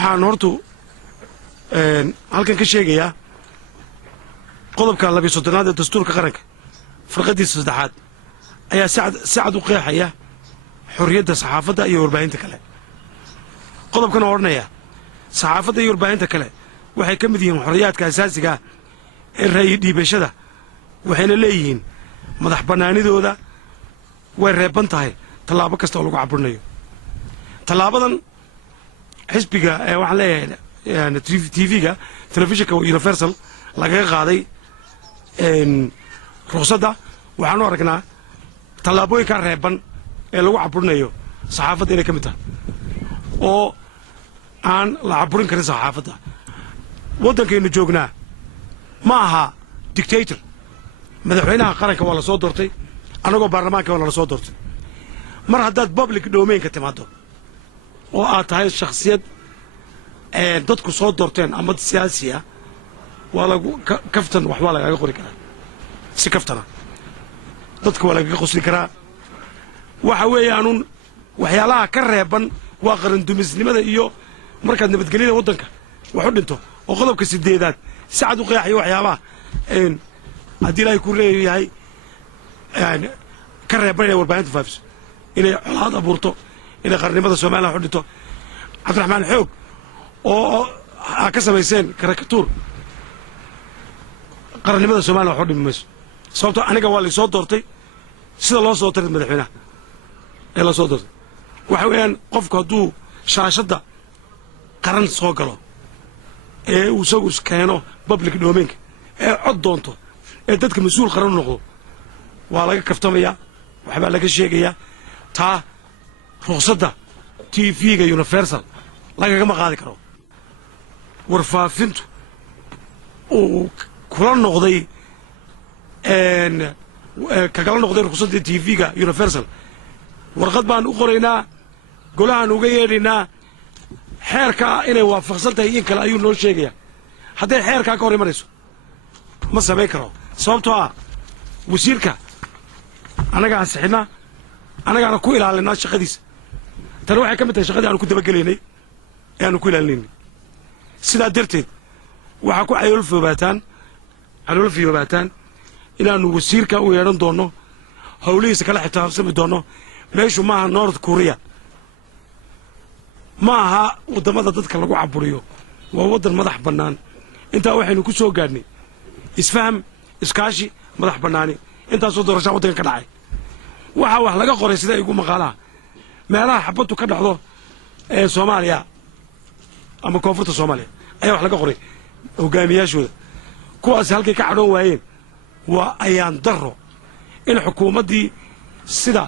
waxaan hortu halkan ka sheegayaa qodobka 12 ee dastuurka qaranka farqadiisa saddexaad ayaa saacad u qeexaya xorriyadda saxaafadda iyo warbaahinta kale. qodobkan oo oranaya saxaafadda iyo warbaahinta kale waxay ka mid yihiin xorriyaadka asaasiga ee ra'yi dhiibashada waxayna leeyihiin madax bannaanidooda way reeban tahay tallaabo kasta oo lagu caburinayo. tallaabadan xisbiga waxaan leeyahay TV-ga telefishinka Universal lagaga qaaday ruqsadda waxaanu aragnaa tallaabooyinka reeban ee lagu caburinayo saxaafadda inay ka mid tahay oo aan la caburin karin saxaafadda. waddankaynu joognaa ma aha dictator. madaxweynaha qaranka waa la soo doortay annagoo baarlamaanka waa la soo doortay. mar haddaad public domain ka timaado oo aad tahay shakhsiyad dadku soo doorteen ama siyaasi ah waa lagu kaftan wax waa lagaga qori karaa si kaftana dadka waa lagaga qosli karaa. waxa weeyaanun waxyaalaha ka reeban waa qarandumisnimada iyo markaad nabadgelyada waddanka wax u dhinto oo qodobka 8aad saacad u qeexayo waxyaabaha haddii ilaahay ku leeyahay ka reeban inay warbaahinta faafiso inay colaad abuurto inay qarnimada Soomaaliya wax u dhinto. cabdiraxmaan xoog oo ka samayseen karikatuur qarnimada Soomaaliya wax u dhimi mayso sababtoo aniga waa la soo doortay sida loo soo taray madaxweynaha ee la soo doortay. waxa weeyaan qofku hadduu shaashadda qaran soo galo ee uu isagu keeno public domain ee cod doonto ee dadka mas'uul qaran noqdo waa laga kaftamayaa waxbaa laga sheegayaa taa ruqsadda TV-ga Universal lagagama qaadi karo. warfaafintu uu kula noqday kagala noqday ruqsadda TV-ga Universal warqad baan u qoraynaa golahan uga yeedhaynaa xeerka inay waafaqsan tahay in kale ayuu noo sheegayaa. hadday xeerkaa ka hor imanayso ma samayn karo sababtoo ah wasiirka annaga ansixinaa annagaana ku ilaalinaa shaqadiisa. tani waxay ka mid tahay shaqadii aanu ku dabagelaynay ee aanu ku ilaalinaynay. sidaa darteed waxaa ku calool fiyoobaataan inaannu wasiirka u yeedhan doonno howlihiisa kala xitaabsami doonno. meeshu maaha North Korea ma aha waddamada dadka lagu caburiyo waa waddan madax bannaan. intaa waxaynu ku soo gaadhnay isfaham iskaashi madax bannaani intaasoo doorashaa waddanka ka dhacay. waxaa wax laga qoray sida igu maqaalaha meelaha xabaddu ka dhacdo ee Soomaaliya ama koonfurta Soomaaliya ayaa wax laga qoray hogaamiyaashooda kuwaasi halkay ka cadhoon waayeen waa ayaan darro in xukuumaddii sida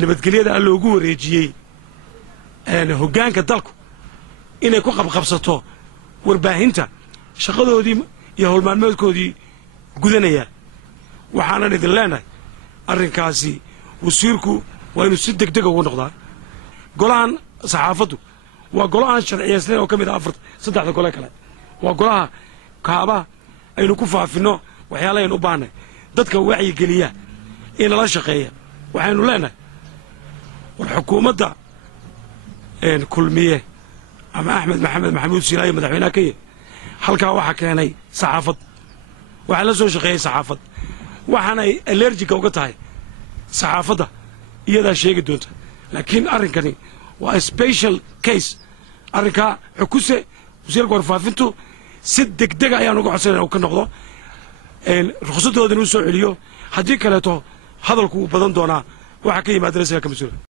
nabadgelyada loogu wareejiyey hoggaanka dalku inay ku qabqabsato warbaahinta shaqadoodii iyo howlmaalmeedkoodii gudanayaan. waxaanan idin leenahay arrinkaasi wasiirku waa inuu si degdega ugu noqdaa. golahan saxaafaddu waa golo aan sharciyaysnayn oo ka mid ah 3 gole kale waa golaha kaabaha aynu ku faafinno waxyaalahayn u baahnay dadka wacyigeliya in lala shaqeeya. waxaynu leenahay war xukuumadda kulmiye ama axmed maxamed maxamuud siilaayo madaxweynaha ka yahay halkaa waxaa keenay saxaafad waxaa la soo shaqeeyey saxaafad waxaanay allergiga uga tahay saxaafadda iyadaa sheegi doonta. laakiin arrinkani waa special case arrinkaa xukuse wasiirka warfaafintu si degdega ayaan uga codsanayna uu ka noqdo ruqsaddoodana u soo celiyo. haddii kaleeto hadalku wuu badan doonaa waxaa ka yimaadana isagaa ka mas-uula.